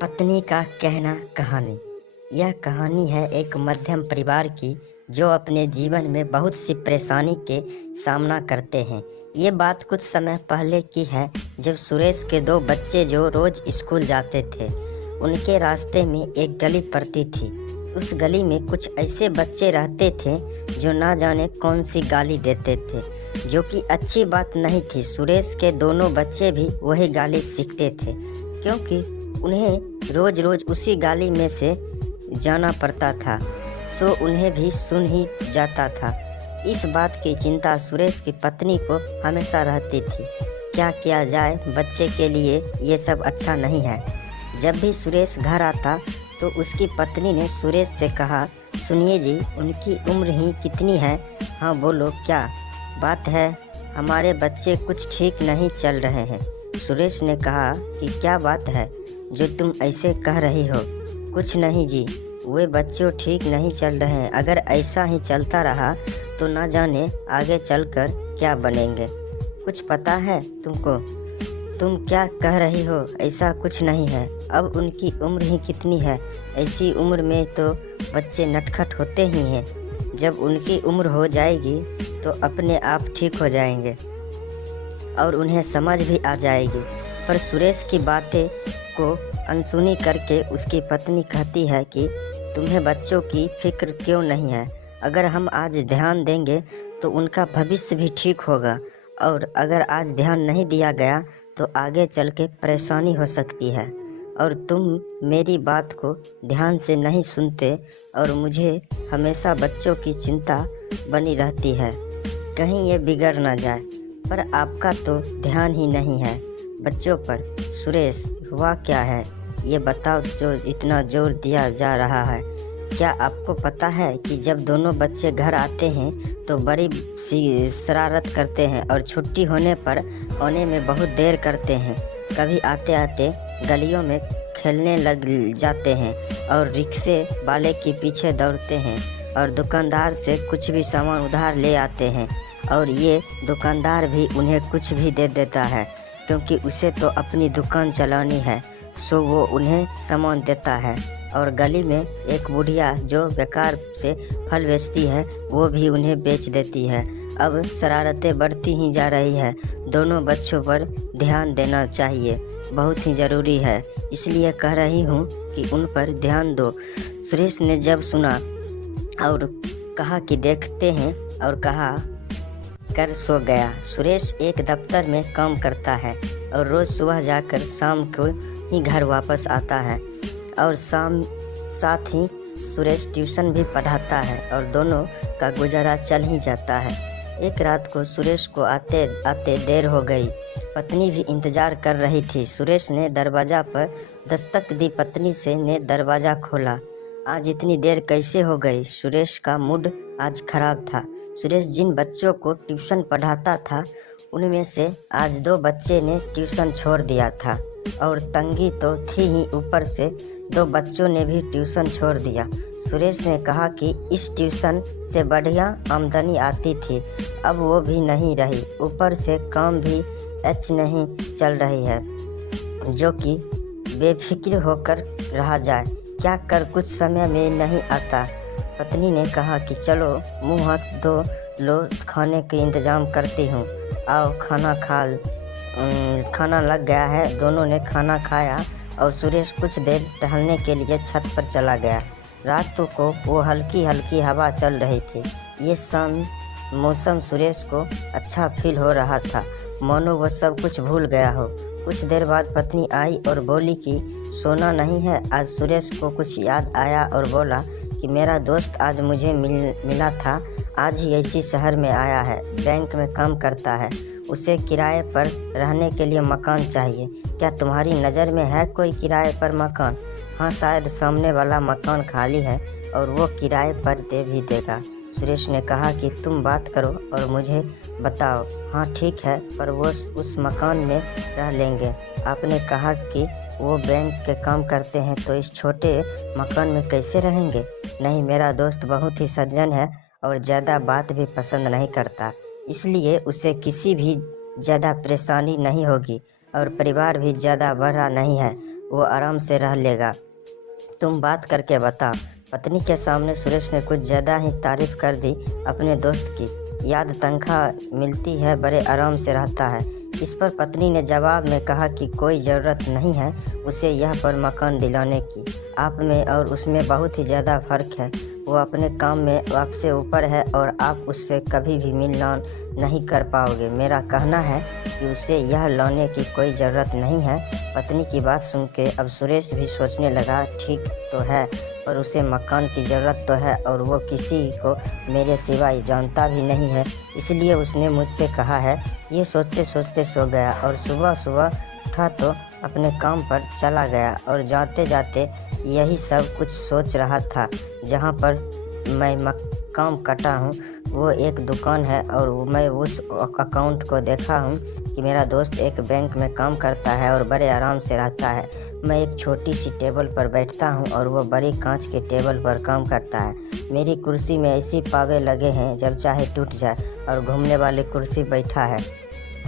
पत्नी का कहना कहानी। यह कहानी है एक मध्यम परिवार की जो अपने जीवन में बहुत सी परेशानी के सामना करते हैं। ये बात कुछ समय पहले की है जब सुरेश के दो बच्चे जो रोज़ स्कूल जाते थे उनके रास्ते में एक गली पड़ती थी। उस गली में कुछ ऐसे बच्चे रहते थे जो ना जाने कौन सी गाली देते थे, जो कि अच्छी बात नहीं थी। सुरेश के दोनों बच्चे भी वही गाली सीखते थे क्योंकि उन्हें रोज़ रोज़ उसी गाली में से जाना पड़ता था, सो उन्हें भी सुन ही जाता था। इस बात की चिंता सुरेश की पत्नी को हमेशा रहती थी। क्या किया जाए, बच्चे के लिए ये सब अच्छा नहीं है। जब भी सुरेश घर आता तो उसकी पत्नी ने सुरेश से कहा, सुनिए जी, उनकी उम्र ही कितनी है? हाँ बोलो, क्या बात है? हमारे बच्चे कुछ ठीक नहीं चल रहे हैं। सुरेश ने कहा कि क्या बात है जो तुम ऐसे कह रही हो? कुछ नहीं जी, वे बच्चे ठीक नहीं चल रहे हैं। अगर ऐसा ही चलता रहा तो ना जाने आगे चलकर क्या बनेंगे। कुछ पता है तुमको? तुम क्या कह रही हो? ऐसा कुछ नहीं है। अब उनकी उम्र ही कितनी है? ऐसी उम्र में तो बच्चे नटखट होते ही हैं। जब उनकी उम्र हो जाएगी तो अपने आप ठीक हो जाएंगे और उन्हें समझ भी आ जाएगी। पर सुरेश की बातें को अनसुनी करके उसकी पत्नी कहती है कि तुम्हें बच्चों की फिक्र क्यों नहीं है? अगर हम आज ध्यान देंगे तो उनका भविष्य भी ठीक होगा, और अगर आज ध्यान नहीं दिया गया तो आगे चल के परेशानी हो सकती है। और तुम मेरी बात को ध्यान से नहीं सुनते और मुझे हमेशा बच्चों की चिंता बनी रहती है, कहीं ये बिगड़ ना जाए। पर आपका तो ध्यान ही नहीं है बच्चों पर। सुरेश, हुआ क्या है ये बताओ जो इतना जोर दिया जा रहा है? क्या आपको पता है कि जब दोनों बच्चे घर आते हैं तो बड़ी सी शरारत करते हैं और छुट्टी होने पर आने में बहुत देर करते हैं। कभी आते आते गलियों में खेलने लग जाते हैं और रिक्शे वाले के पीछे दौड़ते हैं और दुकानदार से कुछ भी सामान उधार ले आते हैं, और ये दुकानदार भी उन्हें कुछ भी दे देता है क्योंकि उसे तो अपनी दुकान चलानी है, सो वो उन्हें सामान देता है। और गली में एक बुढ़िया जो बेकार से फल बेचती है वो भी उन्हें बेच देती है। अब शरारतें बढ़ती ही जा रही है। दोनों बच्चों पर ध्यान देना चाहिए, बहुत ही ज़रूरी है, इसलिए कह रही हूँ कि उन पर ध्यान दो। सुरेश ने जब सुना और कहा कि देखते हैं, और कहा कर सो गया। सुरेश एक दफ्तर में काम करता है और रोज़ सुबह जाकर शाम को ही घर वापस आता है, और साथ ही सुरेश ट्यूशन भी पढ़ाता है और दोनों का गुजारा चल ही जाता है। एक रात को सुरेश को आते आते देर हो गई। पत्नी भी इंतज़ार कर रही थी। सुरेश ने दरवाज़ा पर दस्तक दी। पत्नी से ने दरवाज़ा खोला। आज इतनी देर कैसे हो गई? सुरेश का मूड आज खराब था। सुरेश जिन बच्चों को ट्यूशन पढ़ाता था उनमें से आज दो बच्चे ने ट्यूशन छोड़ दिया था, और तंगी तो थी ही, ऊपर से दो बच्चों ने भी ट्यूशन छोड़ दिया। सुरेश ने कहा कि इस ट्यूशन से बढ़िया आमदनी आती थी, अब वो भी नहीं रही, ऊपर से काम भी नहीं चल रही है, जो कि बेफिक्र होकर रहा जाए। क्या कर कुछ समय में नहीं आता। पत्नी ने कहा कि चलो मुँह हाथ धो लो, खाने के इंतज़ाम करती हूँ, आओ खाना लग गया है। दोनों ने खाना खाया और सुरेश कुछ देर टहलने के लिए छत पर चला गया। रात को वो हल्की हल्की हवा चल रही थी। ये शांत मौसम सुरेश को अच्छा फील हो रहा था, मानो वो सब कुछ भूल गया हो। कुछ देर बाद पत्नी आई और बोली कि सोना नहीं है आज? सुरेश को कुछ याद आया और बोला कि मेरा दोस्त आज मुझे मिला था, आज ही इसी शहर में आया है, बैंक में काम करता है, उसे किराए पर रहने के लिए मकान चाहिए। क्या तुम्हारी नज़र में है कोई किराए पर मकान? हाँ, शायद सामने वाला मकान खाली है और वो किराए पर दे भी देगा। सुरेश ने कहा कि तुम बात करो और मुझे बताओ। हाँ ठीक है, पर वो उस मकान में रह लेंगे। आपने कहा कि वो बैंक के काम करते हैं, तो इस छोटे मकान में कैसे रहेंगे? नहीं, मेरा दोस्त बहुत ही सज्जन है और ज़्यादा बात भी पसंद नहीं करता, इसलिए उसे किसी भी ज़्यादा परेशानी नहीं होगी और परिवार भी ज़्यादा बड़ा नहीं है, वो आराम से रह लेगा, तुम बात करके बता। पत्नी के सामने सुरेश ने कुछ ज़्यादा ही तारीफ कर दी अपने दोस्त की। याद तनख्वाह मिलती है, बड़े आराम से रहता है। इस पर पत्नी ने जवाब में कहा कि कोई ज़रूरत नहीं है उसे यह पर मकान दिलाने की। आप में और उसमें बहुत ही ज़्यादा फ़र्क है। वो अपने काम में आपसे ऊपर है और आप उससे कभी भी मिलान नहीं कर पाओगे। मेरा कहना है कि उसे यह लाने की कोई ज़रूरत नहीं है। पत्नी की बात सुन के अब सुरेश भी सोचने लगा, ठीक तो है, पर उसे मकान की ज़रूरत तो है और वो किसी को मेरे सिवा जानता भी नहीं है, इसलिए उसने मुझसे कहा है। ये सोचते सोचते सो गया और सुबह सुबह उठा तो अपने काम पर चला गया और जाते जाते यही सब कुछ सोच रहा था। जहाँ पर मैं मकाम कटा हूँ वो एक दुकान है और मैं उस अकाउंट को देखा हूँ कि मेरा दोस्त एक बैंक में काम करता है और बड़े आराम से रहता है। मैं एक छोटी सी टेबल पर बैठता हूँ और वो बड़ी कांच के टेबल पर काम करता है। मेरी कुर्सी में ऐसी पावे लगे हैं जब चाहे टूट जाए और घूमने वाली कुर्सी बैठा है।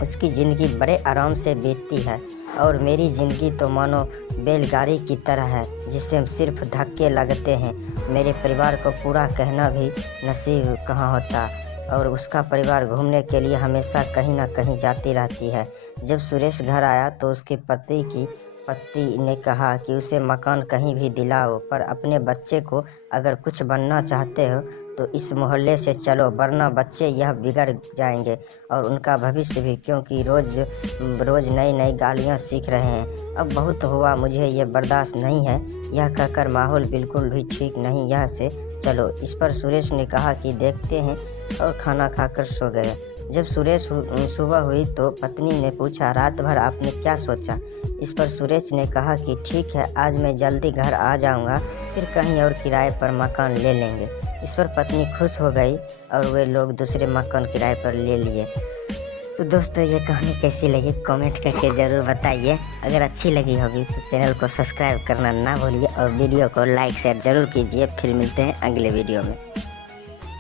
उसकी ज़िंदगी बड़े आराम से बीतती है और मेरी ज़िंदगी तो मानो बैलगाड़ी की तरह है जिससे सिर्फ धक्के लगते हैं। मेरे परिवार को पूरा कहना भी नसीब कहाँ होता और उसका परिवार घूमने के लिए हमेशा कहीं ना कहीं जाती रहती है। जब सुरेश घर आया तो उसके पति ने कहा कि उसे मकान कहीं भी दिलाओ, पर अपने बच्चे को अगर कुछ बनना चाहते हो तो इस मोहल्ले से चलो, वरना बच्चे यह बिगड़ जाएंगे और उनका भविष्य भी, क्योंकि रोज़ नई नई गालियाँ सीख रहे हैं। अब बहुत हुआ, मुझे ये बर्दाश्त नहीं है। यह कहकर माहौल बिल्कुल भी ठीक नहीं, यहाँ से चलो। इस पर सुरेश ने कहा कि देखते हैं और खाना खाकर सो गए। जब सुबह हुई तो पत्नी ने पूछा, रात भर आपने क्या सोचा? इस पर सुरेश ने कहा कि ठीक है, आज मैं जल्दी घर आ जाऊंगा, फिर कहीं और किराए पर मकान ले लेंगे। इस पर पत्नी खुश हो गई और वे लोग दूसरे मकान किराए पर ले लिए। तो दोस्तों, ये कहानी कैसी लगी कमेंट करके ज़रूर बताइए। अगर अच्छी लगी होगी तो चैनल को सब्सक्राइब करना ना भूलिए और वीडियो को लाइक शेयर ज़रूर कीजिए। फिर मिलते हैं अगले वीडियो में।